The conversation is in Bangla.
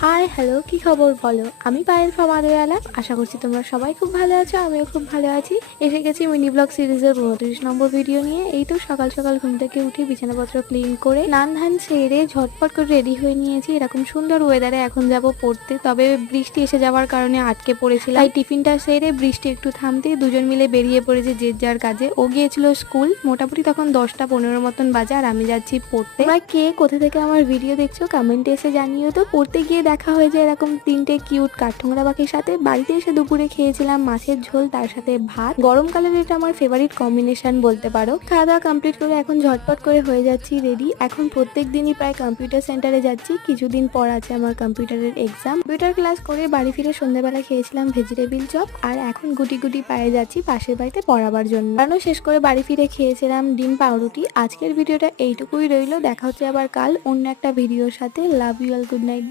হাই হ্যালো, কি খবর বলো? আমি পায়েল ফ্রম আলাপ। আশা করছি তোমরা সবাই খুব ভালো আছো, আমিও খুব ভালো আছি। এসে গেছি মিনি ব্লগ সিরিজের ২৯ নম্বর ভিডিও নিয়ে। এই তো সকাল সকাল ঘুম থেকে উঠে বিছানাপত্র ক্লিন করে স্নান ধান সেরে ঝটপট করে রেডি হয়ে নিয়েছি। এরকম সুন্দর ওয়েদারে এখন যাব পড়তে, তবে বৃষ্টি এসে যাওয়ার কারণে আটকে পড়েছিলাম। তাই টিফিনটা সেরে বৃষ্টি একটু থামতেই দুজন মিলে বেরিয়ে পড়েছে যে যার কাজে। ও গিয়েছিল স্কুল, মোটামুটি তখন 10টা 15 মতন বাজে, আর আমি যাচ্ছি পড়তে। তোমরা কে কোথা থেকে আমার ভিডিও দেখছো কমেন্টে এসে জানিও তো। পড়তে গিয়ে দেখা হয়ে যায় এরকম 3টে কিউট কাঠঠোঙরা পাখির সাথে। বাড়িতে এসে দুপুরে খেয়েছিলাম মাছের ঝোল, তার সাথে ভাত। গরমকালের এটা আমার ফেভারিট কম্বিনেশন বলতে পারো। খাওয়া দাওয়া কমপ্লিট করে এখন ঝটপট করে হয়ে যাচ্ছি রেডি। এখন প্রত্যেক দিনই প্রায় কম্পিউটার সেন্টারে যাচ্ছি, কিছুদিন পর আছে আমার কম্পিউটারের এক্সাম। কম্পিউটার ক্লাস করে বাড়ি ফিরে সন্ধ্যাবেলা খেয়েছিলাম ভেজিটেবিল চপ, আর এখন গুটি গুটি পায়ে যাচ্ছি পাশের বাড়িতে পড়াবার জন্য। কারণ শেষ করে বাড়ি ফিরে খেয়েছিলাম ডিম পাউরুটি। আজকের ভিডিওটা এইটুকুই রইলো, দেখা হচ্ছে আবার কাল অন্য একটা ভিডিওর সাথে। Love you all, good night.